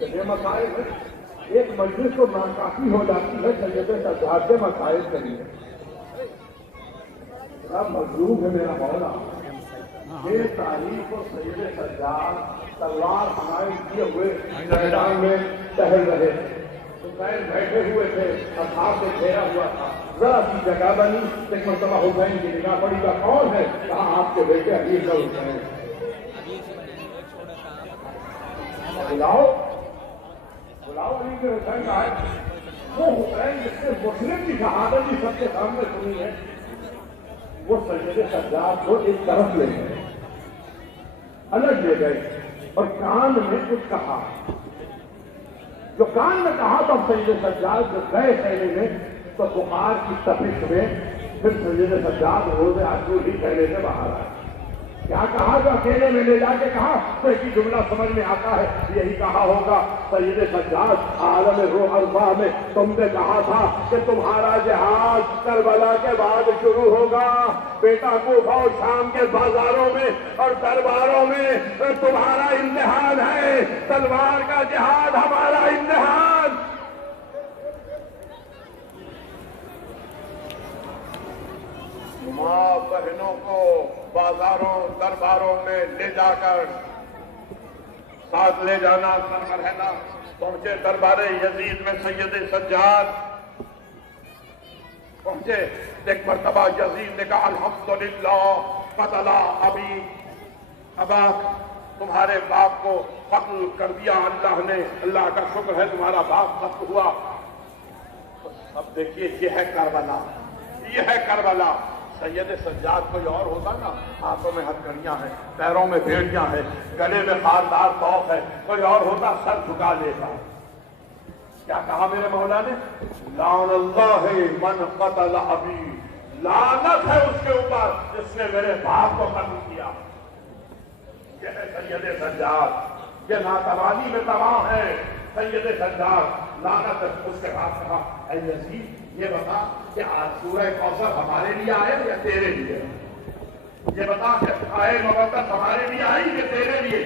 یہ مسائل ہے، ایک مجلس تو ناکافی ہو جاتی ہے سید سجاد کے مسائل کے لیے. مظلوم ہے میرا مولا، یہ تاریخ اور سید سجاد تلوار ہمارے کیے ہوئے میدان میں ٹہل رہے تھے، حسین بیٹھے ہوئے تھے، اصحاب سے گھیرا ہوا تھا. ذرا سی جگہ بنی، ایک مرتبہ حسین کی نگاہ پڑی کا کون ہے؟ کہا آپ کے بیٹے علی کا حسین. بلاؤ علی کے حسین کا ہے. وہ حسین جس نے مسلم کی شہادت بھی سب کے سامنے سنی ہے، وہ سید سجاد کو ایک طرف لے گئے، الگ لے گئے اور کان میں کچھ کہا. جو کان میں کہا تو سید سجاد جو گئے کہنے میں تو بخار کی تپش میں پھر سید سجاد روزے آجو ہی کہنے سے باہر آئے. کیا کہا جو اکیلے میں لے جا کے کہا تو ایک ہی جملہ سمجھ میں آتا ہے، یہی کہا ہوگا سید سجاد عالم روح ارواح میں تم نے کہا تھا کہ تمہارا جہاد کربلا کے بعد شروع ہوگا. بیٹا کوفہ و شام کے بازاروں میں اور درباروں میں تمہارا امتحان ہے، تلوار کا جہاد ہمارا امتحان. ماں بہنوں کو بازاروں درباروں میں لے جا کر ساتھ لے جانا سر رہنا. پہنچے دربار یزید میں سید سجاد پہنچے. ایک مرتبہ یزید نے کہا الحمدللہ قتل ابی اباک، تمہارے باپ کو قتل کر دیا اللہ نے، اللہ کا شکر ہے تمہارا باپ قتل ہوا. اب دیکھیے یہ ہے کربلا، یہ ہے کربلا. سید سجاد کوئی اور ہوتا نا، ہاتھوں میں ہتھکڑیاں ہیں، پیروں میں بھیڑیاں ہیں، گلے میں خاردار توق ہے، کوئی اور ہوتا سر جھکا لیتا. کیا کہا میرے مولا نے؟ لعن اللہ من قتل ابی، لعنت ہے اس کے اوپر جس نے میرے باپ کو قتل کیا. یہ ہے سید سجاد، یہ ناتوانی میں تمام ہے سید سجاد. لعنت ہے. اس کے بعد کہا اے یزید یہ بتا کہ آج سورہ کوثر ہمارے لیے آئے یا تیرے لیے؟ یہ بتا کہ آئے مبارک ہمارے لیے آئی کہ تیرے لیے؟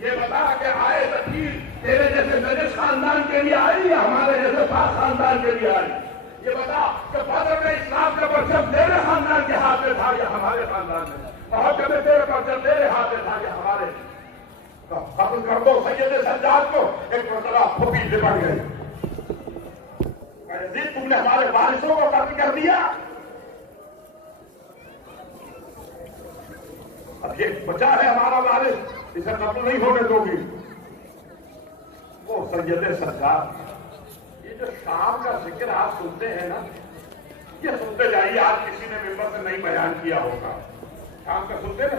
یہ بتا کہ آئے تکیر تیرے جیسے نجس خاندان کے لیے آئی یا ہمارے جیسے پاک خاندان کے لیے آئی؟ یہ بتا کہ بدر میں اسلام کا پرچم تیرے خاندان کے ہاتھ میں تھا یا ہمارے خاندان میں؟ اور جب تیرے پرچم تیرے ہاتھ میں تھا یا ہمارے؟ قتل کر دو سید سجاد کو. ایک مرتبہ پھوپھی لپٹ گئی. تم نے ہمارے وارثوں کو قتل کر دیا. اب یہ بچا ہے ہمارا وارث، اسے قتل نہیں ہونے دو گی. وہ سید سجاد. یہ جو شام کا ذکر آپ سنتے ہیں نا، یہ سنتے جائیے. آج کسی نے ممبر سے نہیں بیان کیا ہوگا. شام کا سنتے نا،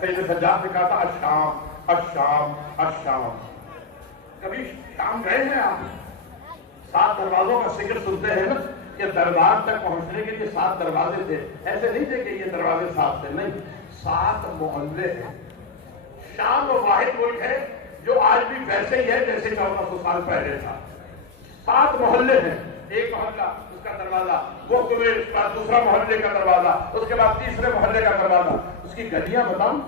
سید سجاد نے کہا تھا الشام الشام الشام. کبھی شام گئے ہیں آپ؟ 7 دروازوں کا ذکر سنتے ہیں نا کہ دربار تک پہنچنے کے لیے 7 دروازے تھے. ایسے نہیں تھے کہ یہ دروازے 7 تھے، نہیں، 7 محلے ہیں. شام وہ واحد ملک ہے جو آج بھی ویسے ہی ہے جیسے 1400 سال پہلے تھا. 7 محلے ہیں. ایک محلہ اس کا دروازہ، وہ تمہیں اس کا دوسرا محلے کا دروازہ، اس کے بعد تیسرے محلے کا دروازہ. اس کی گلیاں بتاؤں،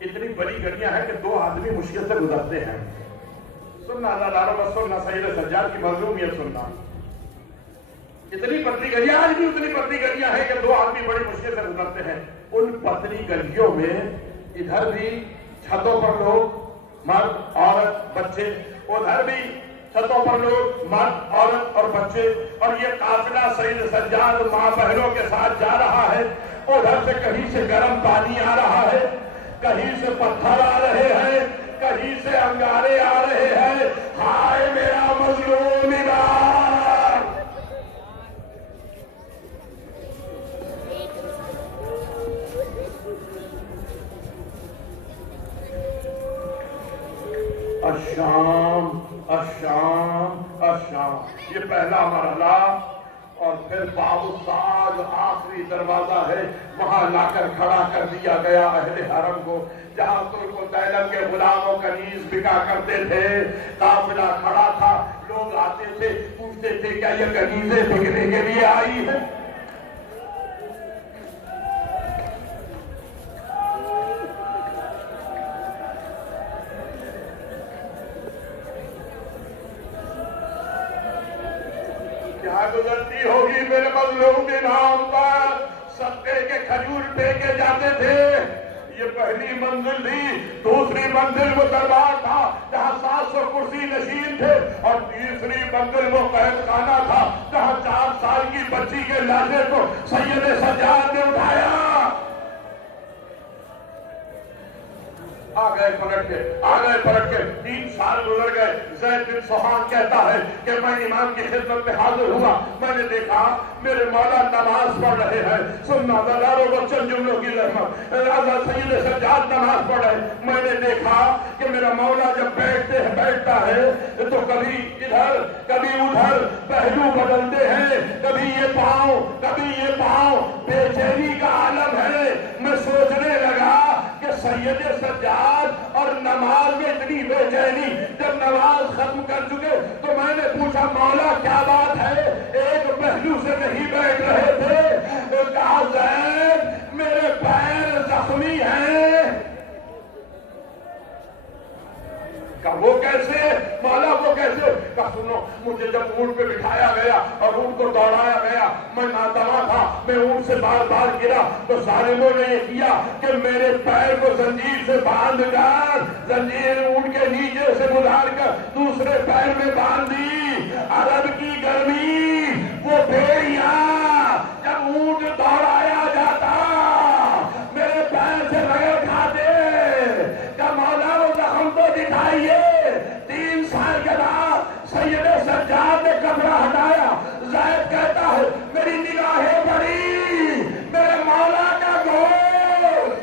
اتنی بڑی گلیاں ہیں کہ 2 آدمی مشکل سے گزرتے ہیں. سننا ہزاروں کا سننا سید سجاد کی مظلومیت سننا. اتنی پتلی گلیاں، آج بھی اتنی پتلی گلیاں ہیں کہ 2 آدمی بڑی مشکل سے گزرتے ہیں. ان پتلی گلیوں میں ادھر بھی چھتوں پر لوگ مرد عورت بچے، ادھر بھی چھتوں پر لوگ مرد عورت اور بچے. اور یہ قافلہ سید سجاد ماں بہنوں کے ساتھ جا رہا ہے. ادھر سے کہیں سے گرم پانی آ رہا ہے، کہیں سے پتھر آ رہے ہیں، کہیں سے انگارے آ رہے ہیں. ہائے میرا مظلوم ایمان. الشام الشام الشام، یہ پہلا مرحلہ. اور پھر باب الساج آخری دروازہ ہے، وہاں لا کر کھڑا کر دیا گیا اہل حرم کو، جہاں ترک و تیلم کے غلام و کنیز بکا کرتے تھے. قافلہ کھڑا تھا، لوگ آتے تھے پوچھتے تھے کیا یہ کنیزیں بکنے کے لیے آئی ہیں؟ گزرتی ہوگی میرے مظلوم امام پر، صدقے کے کھجور پھینکے جاتے تھے. یہ پہلی منزل تھی. دوسری منزل وہ دربار تھا جہاں 700 کرسی نشین تھے، اور تیسری منزل وہ قید خانہ تھا جہاں 4 سال کی بچی کے لاشے کو سید سجاد نے اٹھایا. آ گئے پلٹ کے 3 سال گزر گئے. زید بن سہان کہتا ہے کہ میں امام کی خدمت میں حاضر ہوا. میں نے دیکھا میرے مولا نماز پڑھ رہے ہیں. سننا دلاروں کو چند جملوں کی رحمت. راجہ سید سجاد نماز پڑھ رہے. میں نے دیکھا کہ میرا مولا جب بیٹھتا ہے تو کبھی ادھر کبھی ادھر پہلو بدلتے ہیں، کبھی یہ پاؤں. بے چینی کا عالم ہے. میں سوچنے لگا کہ سید سجاد اور نماز میں اتنی بے چینی. جب نماز ختم کر چکے تو میں نے پوچھا مولا کیا بات ہے، ایک پہلو سے نہیں بیٹھ رہے تھے؟ کہا زید میرے پیر زخمی ہیں. کہا وہ کیسے مولا، وہ کیسے؟ کہا سنو، مجھے جب اونٹ پہ بٹھایا گیا اور اونٹ کو دوڑایا گیا، میں ناتواں تھا، میں اونٹ سے بار گرا تو ظالموں نے یہ کیا کہ میرے پیر کو زنجیر سے باندھ کر، زنجیر اونٹ کے نیچے سے گزار کر دوسرے پیر میں باندھ دی. عرب کی گرمی، وہ بھیڑیاں جب اونٹ دوڑایا جاتا میرے پیر سے رگڑ کھاتے. کہ مولا وہ زخم تو دکھائیے. 3 سال کے بعد سید سجاد نے کپڑا ہٹایا. زید کہتا ہے میری نگاہیں پڑی میرے مولا کا گوشت.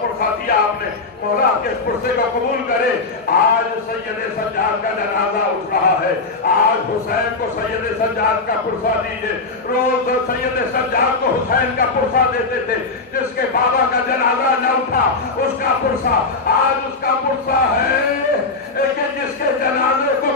پرسہ دیا آپ نے، مولا کے اس پرسے کو قبول کرے. آج سید سجاد کا جنازہ اٹھ رہا ہے. آج حسین کو سید سجاد کا پرسہ دیجئے. روز سید سجاد کو حسین کا پرسہ دیتے تھے. جس کے بابا کا جنازہ نہ اٹھا اس کا پرسہ، آج اس کا پرسہ ہے کہ جس کے جنازے کو